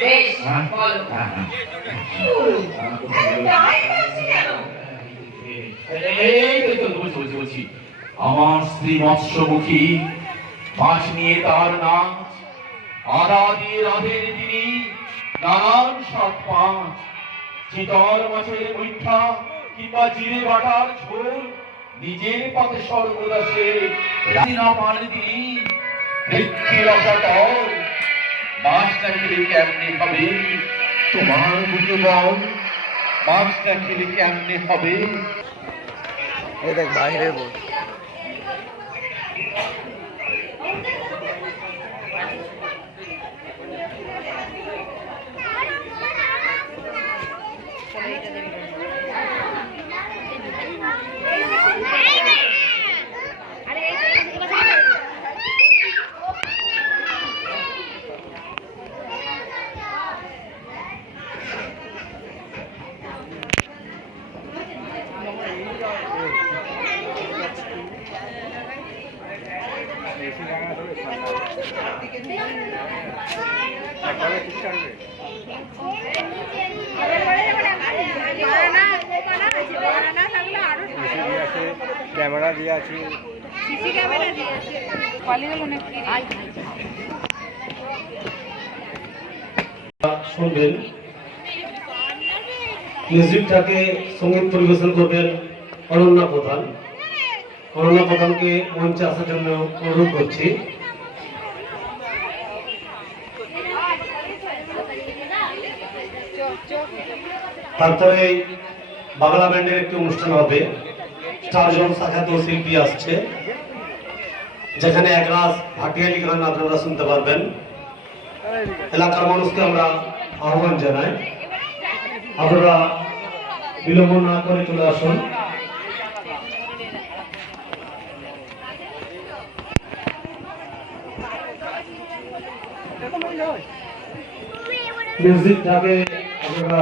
বেশ? বলো। আমার স্ত্রী মৎস্যমুখী মাছ নিয়ে তার নাচ আদা দিয়ে রাধের তিনি নানান সাত পাঁচ। চিতল মাছের মুঠা কিংবা জিরে বাটার ঝোল নিজের পাতে সর্বদাসে রাজি না পারেন তিনি বৃত্তি রসাতল। মাছটা খেলে কেমনে হবে তোমার বুকে বল মাছটা খেলে কেমনে হবে এই দেখ বাইরে বল ক্যামেরা দিয়ে আছে শুনবেন। মিউজিকটাকে সংগীত পরিবেশন করবেন অনন্যা প্রধান। অনন্যা প্রধানকে মঞ্চে আসার জন্য অনুরোধ করছি। তারপরে বাংলা ব্যান্ডের একটি অনুষ্ঠান হবে। চারজন শাখাত শিল্পী আসছে। যেখানে এক একরাস ভাটিয়ালি গান আপনারা শুনতে পারবেন। এলাকার মানুষকে আমরা আহ্বান জানাই। আপনারা বিলম্ব না করে চলে আসুন। মিউজিকটাকে আপনারা